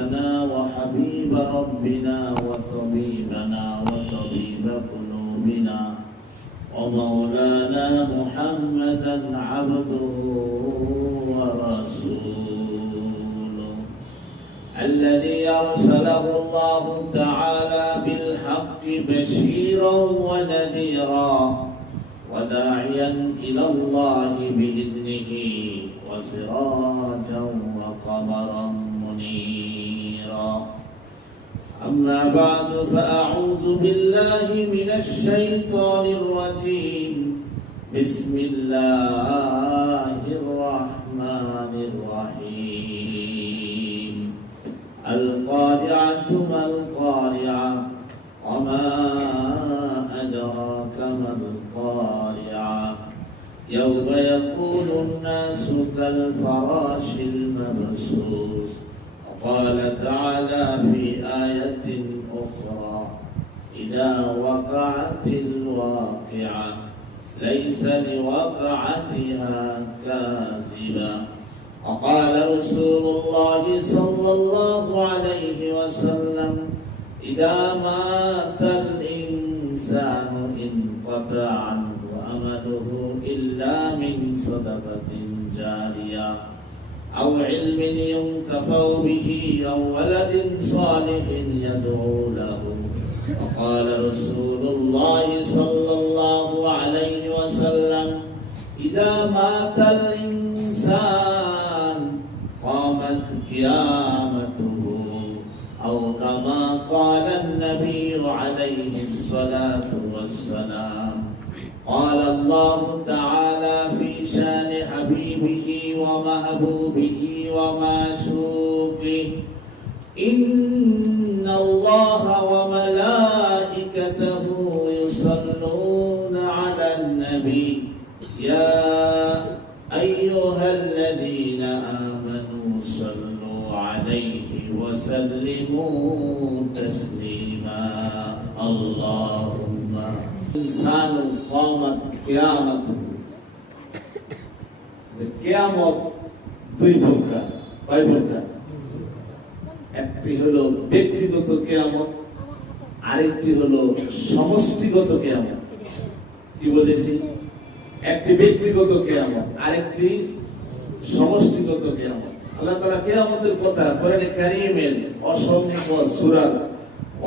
نبينا وحبيب ربنا وطبيبنا وطبيب قلوبنا ومولانا محمدا عبده ورسوله الذي أرسله الله تعالى بالحق بشيرا ونذيرا وداعيا إلى الله بإذنه وسراجا وقمرا منيرا أما بعد فأعوذ بالله من الشيطان الرجيم بسم الله الرحمن الرحيم القارعة ما القارعة وما أدراك ما القارعة يوم يكون الناس كالفراش المبثوث وقال تعالى في آية أخرى إذا وقعت الواقعة ليس لوقعتها كاذبة وقال رسول الله صلى الله عليه وسلم إذا مات الإنسان انقطع عنه أمله إلا من صدقة جارية أو علم ينتفع به أو ولد صالح يدعو له وقال رسول الله صلى الله عليه وسلم إذا مات الإنسان قامت قيامته أو كما قال النبي عليه الصلاة والسلام قال الله تعالى في شان حبيبه ومحبوبه ومعشوقه إن الله وملائكته يصلون على النبي يا أيها الذين آمنوا صلوا عليه وسلموا تسليما اللهم إنسان قامت قيامته কিয়ামত দুই প্রকার কয় প্রকার একটি হলো ব্যক্তিগত কিয়ামত আরেকটি হলো সমষ্টিগত কিয়ামত কি বলেছি একটি ব্যক্তিগত কিয়ামত আরেকটি সমষ্টিগত কিয়ামত আল্লাহ তাআলা কিয়ামতের কথা কোরআনে কারীমের অসংখ্য সূরা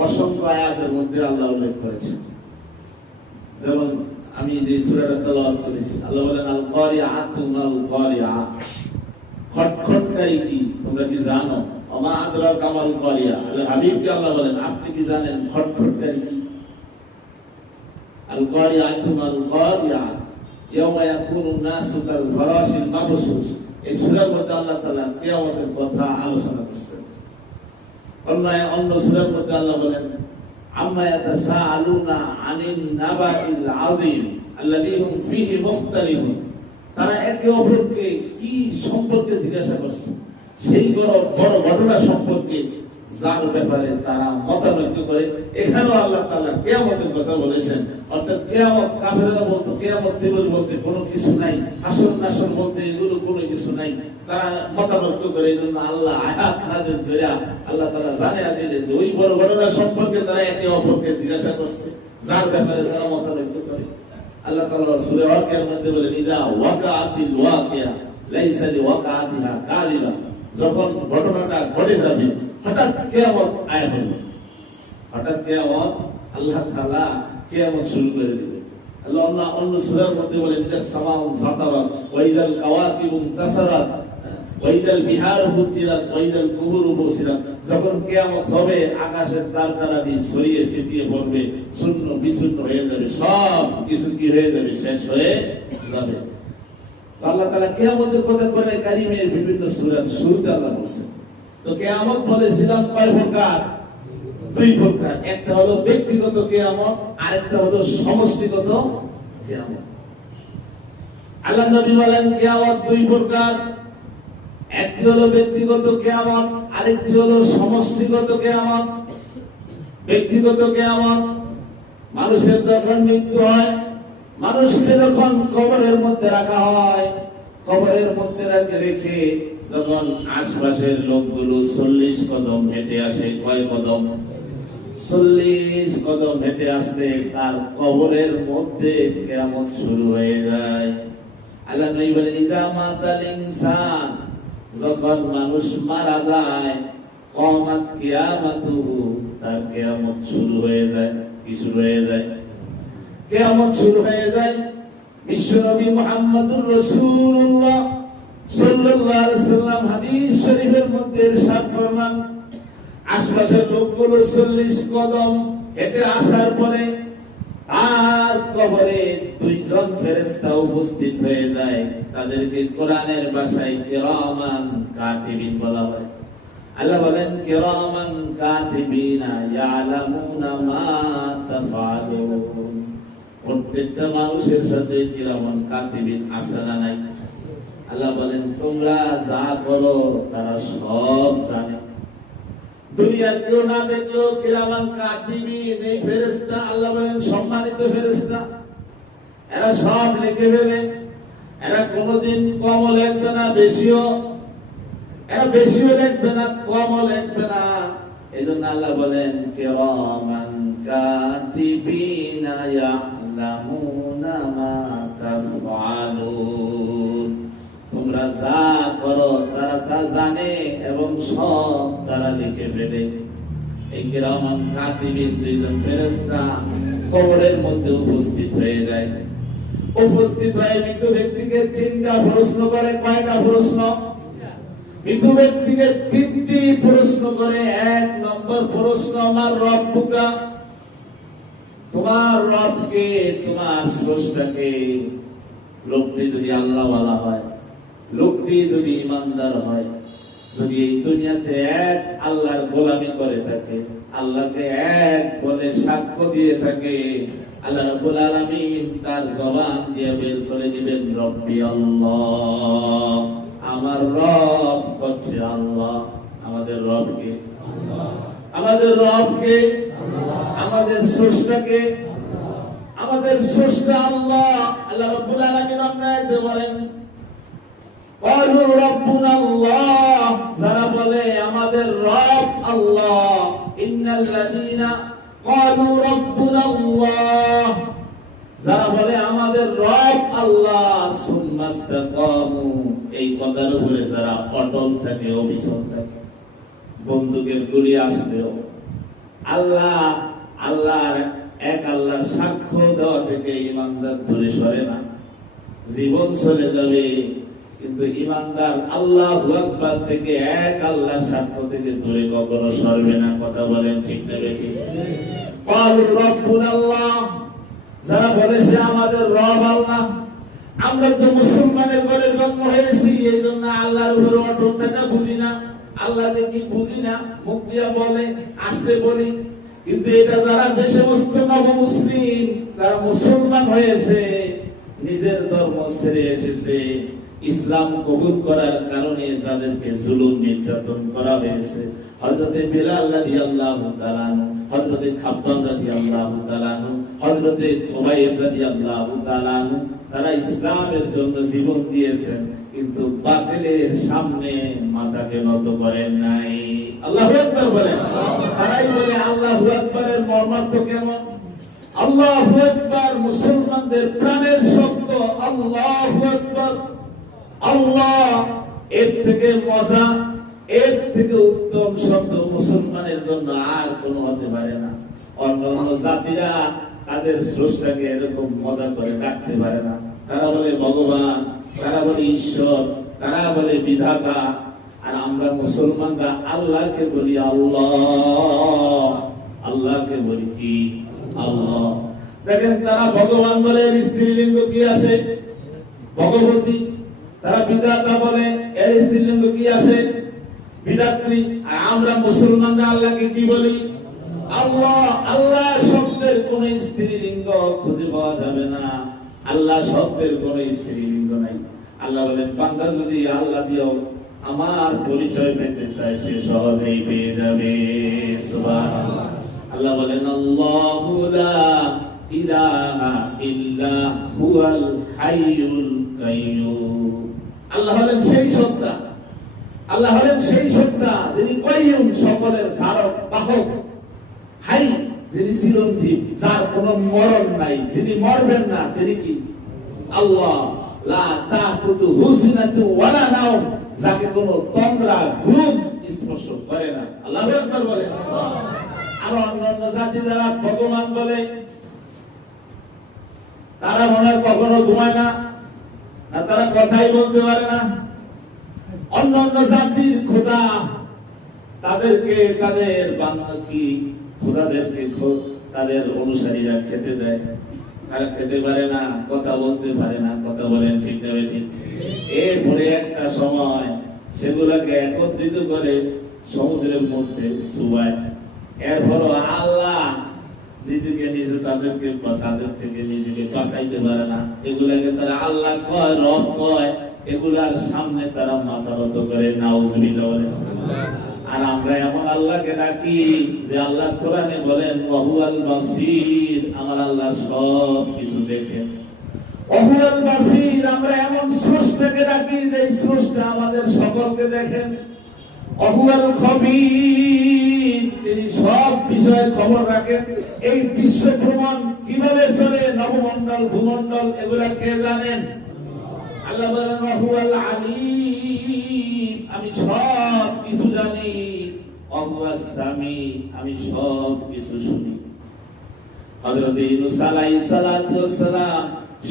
অসংখ্য আয়াতের মধ্যে আল্লাহ উল্লেখ করেছেন যেমন আমি যে সূরাটা তেলাওয়াত করেছি আল্লাহ বলেন আল কারিআতু মাল কারিআ খটখটকারী কি তোমরা কি জানো আমা আদরাকা মাল কারিআ আল্লাহ হাবিবকে আল্লাহ বলেন আপনি কি জানেন খটখটকারী কি আল কারিআতু মাল কারিআ ইয়াওমা ইয়াকুনুন নাসু কাল ফারাশিল মাবসুস এই সূরার মধ্যে আল্লাহ তাআলা কিয়ামতের কথা আলোচনা করেছেন অন্য সূরার মধ্যে আল্লাহ বলেন আম্মা ইয়াতাসাআলুনা আনিন নাবাইল আযীম আল্লাযী হুম ফীহি মুখতালিফুন তারা একে অপরকে কি সম্পর্কে জিজ্ঞাসা করছে সেই বড় ঘটনা সম্পর্কে যার ব্যাপারে তারা মতানৈক্য করে এখানেও আল্লাহ তাআলা কিয়ামতের কথা বলেছেন অর্থাৎ কিয়ামত কাফেররা বলতো কিয়ামত দিবস বলতে কোনো কিছু নাই হাসর নাসর বলতে এগুলো কোনো কিছু নাই তারা মতানৈক্য করে এইজন্য আল্লাহ আয়াত নাযিল করে আল্লাহ তাআলা জানিয়ে দিলেন যে ওই বড় ঘটনা সম্পর্কে তারা একে অপরকে জিজ্ঞাসা করছে যার ব্যাপারে তারা মতানৈক্য করে আল্লাহ তাআলা সূরা ওয়াকিয়ার মধ্যে বলেন ইযা ওয়াকাআতিল ওয়াকিয়া লাইসা লিওয়াকাআতিহা কাযিবা যখন ঘটনাটা ঘটে যাবে হঠাৎ কিয়ামত আয়া হলো হঠাৎ কিয়ামত আল্লাহ তাআলা কিয়ামত শুরু করে দিবেন আল্লাহ অন্য সূরার মধ্যে বলেন ইযাস সামাউ ফাতারাত ওয়া ইযাল কাওয়াকিবু তাসারাত ওয়া ইযাল বিহারু ফুজিরাত ওয়া ইযাল কুবুরু বুসিরাত যখন কিয়ামত হবে আকাশের তারকারাজি ছড়িয়ে ছিটিয়ে পড়বে শূন্য বিশূন্য হয়ে যাবে সব কিছু কি হয়ে যাবে শেষ হয়ে যাবে আল্লাহ তাআলা কিয়ামতের কথা কোরআনে কারীমের বিভিন্ন সূরার শুরুতে আল্লাহ বলেছেন তো কিয়ামত বলেছিলাম কয় প্রকার দুই প্রকার একটা হলো ব্যক্তিগত কিয়ামত আরেকটা হলো সমষ্টিগত কিয়ামত আল্লাহ নবী বলেন কিয়ামত দুই প্রকার একটি হলো ব্যক্তিগত কিয়ামত আরেকটি হলো সমষ্টিগত কিয়ামত ব্যক্তিগত কিয়ামত মানুষের যখন মৃত্যু হয় মানুষকে যখন কবরের মধ্যে রাখা হয় কবরের মধ্যে রেখে যখন আশপাশের লোকগুলো 40 কদম হেঁটে আসে, কয় কদম? 40 কদম হেঁটে আসলে তার কবরের মধ্যে কিয়ামত শুরু হয়ে যায়। আল্লাহ নবী বলেন, ইদা মাতাল ইনসান, যখন মানুষ মারা যায়, কিয়ামত কিয়ামাতুহু, তার কিয়ামত শুরু হয়ে যায়। কি শুরু হয়ে যায়? কিয়ামত শুরু হয়ে যায়। বিশ্বনবী মুহাম্মদুর রাসূলুল্লাহ সাল্লাল্লাহু আলাইহি ওয়াসাল্লাম হাদিস শরীফের মধ্যে ইরশাদ ফরমান, আশপাশের লোকগুলো 40 কদম হেঁটে আসার পরে আর কবরে দুইজন ফেরেশতা উপস্থিত হয়ে যায়। তাদেরকে কোরআনের ভাষায় কিরামান কাতিবিন বলা হয়। আল্লাহ বলেন, কিরামান কাতিবিনা ইয়ালামুনা মা তাফআলুন। প্রত্যেকটা মানুষের সাথে কিরামান কাতিবিন আছে না নাই? আল্লাহ বলেন, তোমরা যা করো তারা সব জানে। দুনিয়ার কেউ না দেখলো কিরামান কাতিবিন, এই ফেরেশতা, আল্লাহ বলেন সম্মানিত ফেরেশতা, এরা সব লিখে ফেলে। এরা কোনোদিন কমও লিখবে না, এরা বেশিও লিখবে না, কমও লিখবে না। এই জন্য আল্লাহ বলেন, কিরামান কাতিবিনা ইয়ালামুনা মা তাফআলুন। তোমরা যা করো তারা তা জানে এবং সব তারা লিখে ফেলে। এই কিরামান কাতিবিন দুইজন ফেরেশতা কবরের মধ্যে উপস্থিত হয়ে যায়। উপস্থিত হয়ে মৃত ব্যক্তিকে 3টা প্রশ্ন করে। কয়টা প্রশ্ন? মৃত ব্যক্তিকে 3টি প্রশ্ন করে। 1 নম্বর প্রশ্ন, আমার রব্বুকা, তোমার রবকে, তোমার স্রষ্টাকে। লোকটি যদি আল্লাহ ওয়ালা হয়, লোকটি যদি ইমানদার হয়, যদি এই দুনিয়াতে এক আল্লাহর গোলামি করে থাকে, আল্লাহকে এক বলে সাক্ষ্য দিয়ে থাকে, আল্লাহ রাব্বুল আলামিন তার জবান দিয়ে বের করে দিবেন, রব্বি আল্লাহ, আমার রব হচ্ছে আল্লাহ। আমাদের রবকে, আমাদের রবকে, আমাদের স্রষ্টাকে, আমাদের স্রষ্টা আল্লাহ। আল্লাহ রাব্বুল আলামিন আপনাকে বলেন, ক্বালু রাব্বুনা আল্লাহ, যারা বলে আমাদের রব আল্লাহ, ইন্নাল্লাযীনা ক্বালু রাব্বুনা আল্লাহ, যারা বলে আমাদের রব আল্লাহ, সুম্মাস্তাকামু, এই কথার উপরে যারা অটল থাকে, অবিচল থাকে, বন্দুকের গুলি আসলেও আল্লাহ, আল্লাহর এক আল্লাহর সাক্ষ্য দেওয়া থেকে ইমানদার দূরে সরে না। জীবন চলে যাবে কিন্তু ইমানদার আল্লাহু আকবার থেকে, এক আল্লাহর সাক্ষ্য থেকে দূরে কখনো সরবে না। কথা বলেন ঠিক না ঠিক? ক্বালু রাব্বুনা আল্লাহ, যারা বলেছে আমাদের রব আল্লাহ। আমরা তো মুসলমানের ঘরে জন্ম হয়েছি, এই জন্য আল্লাহর উপরে অটল থাকা বুঝি না, আল্লাহকে কি বুঝি না, মুখ দিয়া বলে, আসতে বলি। কিন্তু এটা যারা যে সমস্ত নবমুসলিম, তারা মুসলমান হয়েছে, নিজের ধর্ম ছেড়ে এসেছে, ইসলাম কবুল করার কারণে যাদেরকে জুলুম নির্যাতন করা হয়েছে, হযরতে বিলাল রাদিয়াল্লাহু তাআলা আনহু, হযরতে খাব্বাব রাদিয়াল্লাহু তাআলা আনহু, হযরতে খুবাইব রাদিয়াল্লাহু তাআলা আনহু, তারা ইসলামের জন্য জীবন দিয়েছেন, কিন্তু বাতিলের সামনে মাথাকে নত করেন নাই। আল্লাহু আকবার বলেন। তারাই বলে আল্লাহু আকবারের মর্মার্থ কেমন? আল্লাহু আকবার মুসলমানদের প্রাণের শব্দ। আল্লাহু আকবার, আল্লাহ, এর থেকে মজা, এর থেকে উত্তম শব্দ মুসলমানের জন্য আর কোনো হতে পারে না। অন্যান্য জাতিরা তাদের স্রষ্টাকে এরকম মজা করে ডাকতে পারে না। তারা বলে ভগবান, তারা বলে ঈশ্বর, তারা বলে বিধাতা, আর আমরা মুসলমানরা আল্লাহকে বলি আল্লাহ, আল্লাহকে বলি কি? আল্লাহ। দেখেন, তারা ভগবান বলে, এর স্ত্রীলিঙ্গ কি আসে? ভগবতী। তারা বিধাতা বলে, এর স্ত্রীলিঙ্গ কি আসে? বিধাত্রী। আর আমরা মুসলমানরা আল্লাহকে কি বলি? আল্লাহ। আল্লাহ শব্দের কোন স্ত্রীলিঙ্গ খুঁজে পাওয়া যাবে না। আল্লাহ শব্দের কোন স্ত্রীলিঙ্গ নাই। আল্লাহ বলেন, বান্দা যদি আল্লাহ দিয়েও আমার পরিচয় পেতে চায়, সে সহজেই পেয়ে যাবে। সুবহানাল্লাহ। আল্লাহ বলেন, আল্লাহু লা ইলাহা ইল্লা হুয়াল হাইয়ুল কাইয়্যুম। আল্লাহ হলেন সেই সত্তা আল্লাহ হলেন সেই সত্তা যিনি কাইয়ুম, সকলের ধারক বাহক, হাই যিনি চিরঞ্জীব, যার কোনো মরণ নাই, যিনি মরবেন না, তিনি কি আল্লাহ। লা তাখুযুহু সিনাতুন ওয়ালা নাওম, যাকে কোনো তন্দ্রা ঘুম স্পর্শ করে না। আল্লাহু আকবার বলে। আর অন্যান্য জাতি যারা ভগবান বলে, তারা মনে হয় কখনো ঘুমায় না, না তারা কথাই বলতে পারে না। অন্যান্য জাতির খোদা তাদেরকে, তাদের বান্দা কি খোদাদেরকে তাদের অনুসারীরা খেতে দেয়, তারা খেতে পারে না, কথা বলতে পারে না। কথা বলেন ঠিক না ঠিক? এরপরে একটা সময় সেগুলোকে একত্রিত করে সমুদ্রের মধ্যে চুবায়। এরপর আল্লাহ নিজেকে নিজে তাদের থেকে নিজেকে বাঁচাইতে পারে না। এগুলাকে তারা আল্লাহ কয়, রব কয়, এগুলার সামনে তারা মাথা নত করে নাউজুবিল্লাহ বলে। আর আমরা এমন আল্লাহকে ডাকি যে আল্লাহ কোরআনে বলেন ওয়াহুয়াল বাসীর, আমার আল্লাহ সব কিছু দেখেন। ওয়াহুয়াল বাসীর, আমরা এমন স্রষ্টাকে ডাকি যে স্রষ্টা আমাদের সকলকে দেখেন। ওয়াহুয়াল খবীর, তিনি সব বিষয়ে খবর রাখেন। এই বিশ্ব ভ্রমণ কিভাবে চলে, নবমণ্ডল ভূমণ্ডল, এগুলা কে জানেন? আল্লাহ বলেন ওয়াহুয়াল আলীম, আমি সব কিছু জানি। ওয়াহুয়াস সামি, আমি সব কিছু শুনি। হযরত ইউনূস আলাইহিস সালাতু ওয়াস সালাম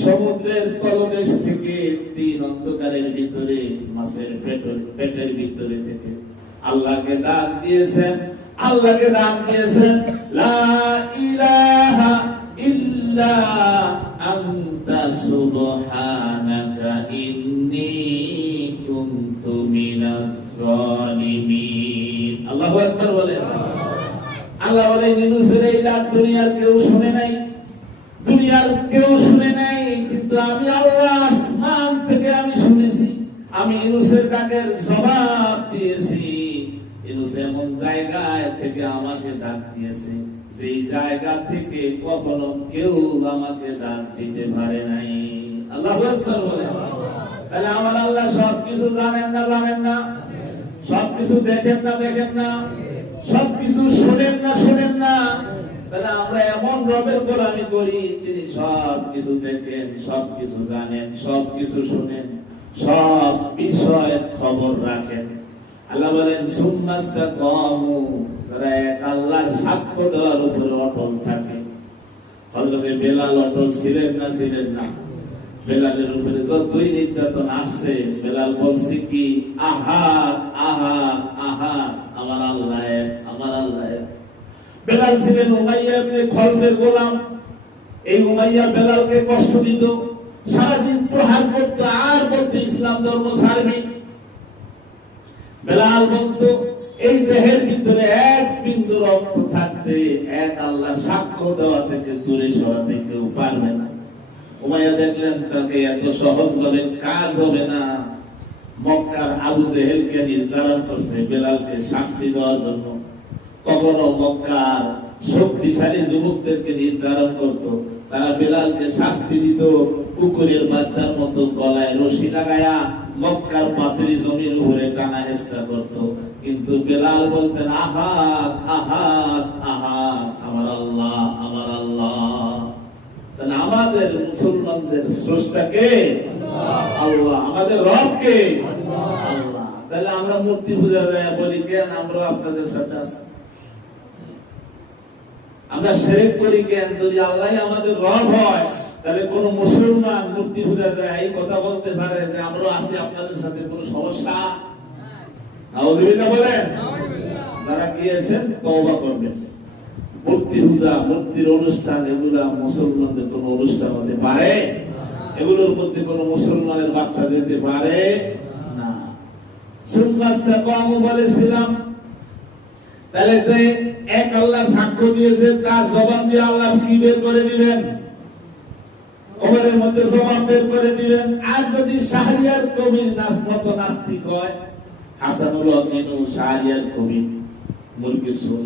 সমুদ্রের তলদেশ থেকে, তিন অন্ধকারের ভিতরে, মাছের পেটের ভিতরে থেকে আল্লাহকে ডাক দিয়েছেন। আল্লাহকে ডাক দিয়েছেন, লা ইলাহা ইল্লা আনতা সুবহানাকা ইন্নী কুনতু মিনাজ জালিমিন। আল্লাহু আকবার বলে। আল্লাহ বলে, ইউনূসের এই ডাক দুনিয়ার কেউ শুনে নাই, দুনিয়ার কেউ শুনে নাই, কিন্তু আমি আল্লাহ আসমান থেকে আমি শুনেছি। আমি ইউনূসের ডাকের জবাব দিয়েছি। ইউনূস এমন জায়গায় থেকে আমাকে ডাক দিয়েছে, যেই জায়গা থেকে কখনো কেউ আমাকে ডাক দিতে পারে নাই। আল্লাহু আকবার বলে। তাহলে আমার আল্লাহ সবকিছু জানেন না, জানেন না? সবকিছু দেখেন না, দেখেন না? সবকিছু শোনেন না, শোনেন না? তাহলে আমরা এমন রবের গোলামি করি, তিনি সবকিছু দেখেন, সবকিছু জানেন, সবকিছু শুনেন, সব বিষয় খবর রাখেন। আল্লাহ বলেন সুম্মাস্তাকামু, তারা এক আল্লাহর সাক্ষ্য দেওয়ার উপরে অটল থাকে। হযরত বেলাল অটল ছিলেন না, ছিলেন না? বেলালের উপরে যতই নির্যাতন আসছে, বেলাল বলছে কি, আহাদ আহাদ আহাদ, আমার আল্লাহ এক, আমার আল্লাহ এক। বেলাল ছিলেন উমাইয়া ইবনে খলফের গোলাম। এই উমাইয়া বেলালকে কষ্ট দিত, সারাদিন প্রহার করত, আর বলতে ইসলাম ধর্ম ছাড়বি। বেলাল বলতো, এই দেহের ভিতরে এক বিন্দু রক্ত থাকতে এক আল্লাহ সাক্ষ্য দেওয়া থেকে দূরে সরাতে কেউ পারবে না। উমাইয়া দেখলেন তাকে এত সহজ বলে কাজ হবে না, মক্কার আবু জেহেলকে নির্ধারণ করছে বেলালকে শাস্তি দেওয়ার জন্য। কখনো মক্কার শক্তিশালী যুবকদেরকে নির্ধারণ করত, তারা বেলালকে শাস্তি দিত কুকুরের বাচ্চার মতো গলায় রশি লাগায়া মক্কার পাথরি জমির উপরে টানা হেঁচড়া করত। কিন্তু বেলাল বলতেন, আহাদ আহাদ আহাদ, আমার আল্লাহ, আমার আল্লাহ। তাহলে আমাদের মুসলমানদের স্রষ্টা কে? আল্লাহ। আমাদের রব কে? আল্লাহ। তাহলে আমরা মূর্তি পূজা বলি কেন? আমরা আপনাদের সাথে আছি। আমরা শিরক করি কেন? যদি আল্লাহ আমাদের রব হয়, তাহলে কোন মুসলমান মূর্তি পূজা দেয় এই কথা বলতে পারে যে আমরা আছি আপনাদের সাথে, কোনো সমস্যা? নাউযুবিল্লাহ বলেন। যারা গিয়েছেন তওবা করবেন। মূর্তি পূজা, মূর্তির অনুষ্ঠান, এগুলা মুসলমানদের কোন অনুষ্ঠান হতে পারে? এগুলোর মধ্যে কোন মুসলমানের বাচ্চা যেতে পারে না। সুম্মাস্তাকামু বলেছিলাম, তাহলে যে এক আল্লাহ সাক্ষ্য দিয়েছে, তার জবাব দিয়ে আল্লাহ কি বের করে দিবেন? কবরের মধ্যে জবাব বের করে দিবেন। আর যদি শাহরিয়ার কবির মতো নাস্তিক হয়, হাসানুল হক শাহরিয়ার কবি, মুলকি সুর,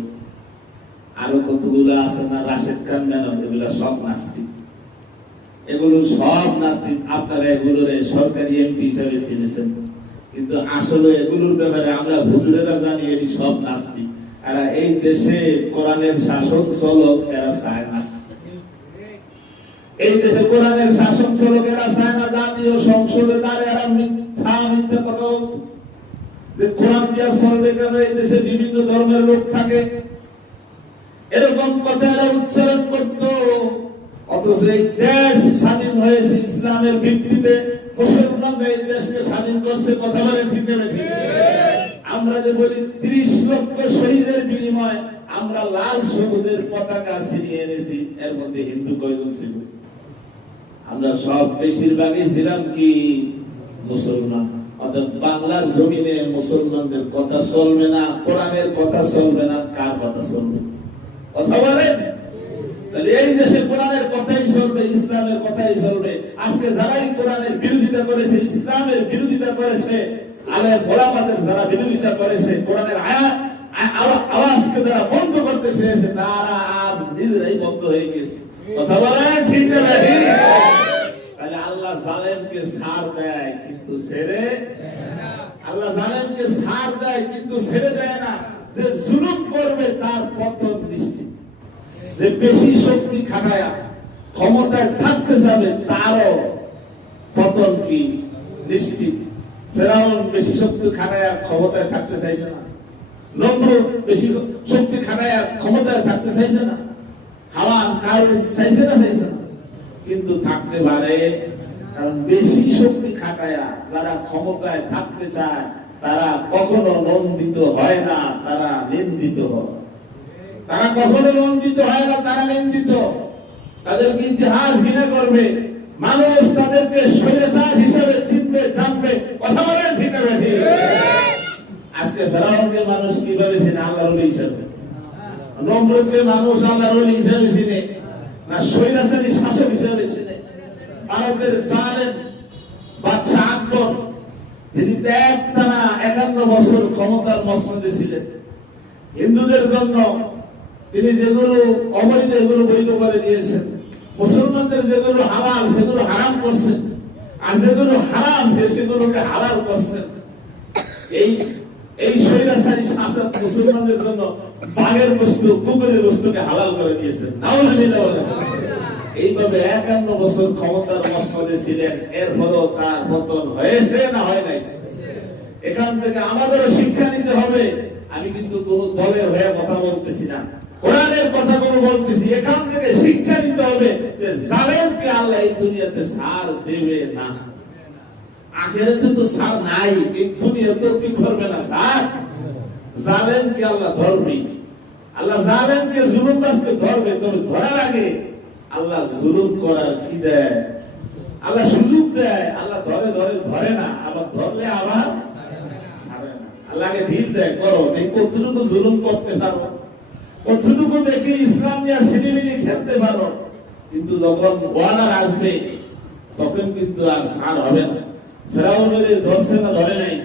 আরো কতগুলো আছে না, রাশেদ খান ম্যানন, এগুলা সব নাস্তিক। এগুলো সব নাস্তিক। আপনারা এগুলোর সরকারি এমপি হিসাবে চিনেছেন, কিন্তু আসলে এগুলোর ব্যাপারে আমরা হুজুরেরা জানি এটি সব নাস্তিক। এরা এই দেশে কোরআনের শাসন চলক এরা চায় না। এই দেশে কোরআনের শাসন চলক এরা চায় না। জাতীয় সংসদে দাঁড়িয়ে এরা মিথ্যা কথা বলত যে কোরআন দিয়া চলবে কেন, এই দেশে বিভিন্ন ধর্মের লোক থাকে, এরকম কথা এরা উচ্চারণ করত। অথচ এই দেশ স্বাধীন হয়েছে ইসলামের ভিত্তিতে। মুসলমানরা এই দেশকে স্বাধীন করছে, কথা বলে ঠিক না ঠিক? আমরা যে বলি 30 লক্ষ শহীদের বিনিময়ে আমরা লাল সবুজের পতাকা ছিনিয়ে এনেছি, এর মধ্যে হিন্দু কয়জন ছিল? আমরা সব বেশিরভাগই ছিলাম কি মুসলমান। অর্থাৎ বাংলার জমিনে মুসলমানদের কথা চলবে না, কোরআনের কথা চলবে না, কার কথা চলবে? কথা বলেন। তাহলে এই দেশে কোরআনের কথাই চলবে, ইসলামের কথাই চলবে। আজকে যারাই কোরআনের বিরোধিতা করেছে, ইসলামের বিরোধিতা করেছে, আলেম ওলামাদের যারা বিরোধিতা করেছে, কোরআনের আওয়াজকে যারা বন্ধ করতে চেয়েছে, তারা আজ নিজেরাই বন্ধ হয়ে গেছে। কথা বলেন ঠিক না ঠিক? তাহলে আল্লাহ জালেমকে ছাড় দেয় কিন্তু ছেড়ে, আল্লাহ জালেমকে ছাড় দেয় কিন্তু ছেড়ে দেয় না। যে জুলুম করবে তার পতন নিশ্চিত। যে বেশি শক্তি খাটায়া ক্ষমতায় থাকতে যাবে তারও পতন কি নিশ্চিত। ফেরাউন বেশি শক্তি খাটায়া ক্ষমতায় থাকতে চাইছে না, নমরুদ বেশি শক্তি খাটায়া ক্ষমতায় থাকতে চাইছে না, হামান কারুন চাইছে না, কিন্তু থাকতে পারে। কারণ বেশি শক্তি খাটায়া যারা ক্ষমতায় থাকতে চায় তারা কখনো নন্দিত হয় না, তারা নিন্দিত হয়। তারা কখনো নন্দিত হয় না, তারা নিন্দিত। তাদেরকে ইতিহাস ঘৃণা করবে, মানুষ তাদেরকে স্বৈরাচার হিসেবে চিনবে, জানবে। কথা বলেন ঠিক না ঠিক? আজকে ফেরাউনকে মানুষ কিভাবে চিনে? আল্লাহর ওলি হিসেবে। নমরুদকে মানুষ আল্লাহর ওলি হিসেবে চিনে না স্বৈরাচারী শাসক হিসেবে চিনে? ভারতের জালেম বাদশা আকবর, তিনি একটানা 51 বছর ক্ষমতার মসনদে ছিলেন। হিন্দুদের জন্য তিনি যেগুলো অবৈধ এগুলো বৈধ করে দিয়েছেন, মুসলমানদের যেগুলো হালাল সেগুলো হারাম করছেন, আর যেগুলো হারাম সেগুলোকে হালাল করছেন। এই স্বৈরাচারী শাসক মুসলমানদের জন্য বাঘের বস্তু, কুকুরের বস্তুকে হালাল করে দিয়েছেন। নাউজুবিল্লাহ বলেন। এইভাবে 51 বছর ক্ষমতার মসনদে ছিলেন, এরপরও তার পতন হয়েছে না হয় নাই? এখান থেকে আমাদেরও শিক্ষা নিতে হবে। আমি কিন্তু কোন দলের হয়ে কথা বলতেছি না, কোরআনের কথা কোনো বলতেছি। এখান থেকে শিক্ষা নিতে হবে যে জালেমকে আল্লাহ এই দুনিয়াতে ছাড় দেবে না। আখিরাতে তো ছাড় নাই, এই দুনিয়াতে কি করবে না ছাড়? জালেমকে আল্লাহ ধরবে। আল্লাহ জালেমকে জুলুমবাজকে ধরবে। তবে ধরার আগে আল্লাহ জুলুম করার কি দেয়? আল্লাহ সুযোগ দেয়। আল্লাহ ধরে ধরে ধরে না, আবার ধরলে আবার ছাড়ে না। আল্লাহকে ঢিল দেয়, করো, এই কতটুকু জুলুম করতে পারো, কতটুকু দেখি ইসলাম নিয়ে সিনেমিনি খেলতে পারো। কিন্তু যখন ওয়ার্ডার আসবে তখন কিন্তু আর ছাড় হবে না। ফেরাউনের ধরছে না, ধরে নাই।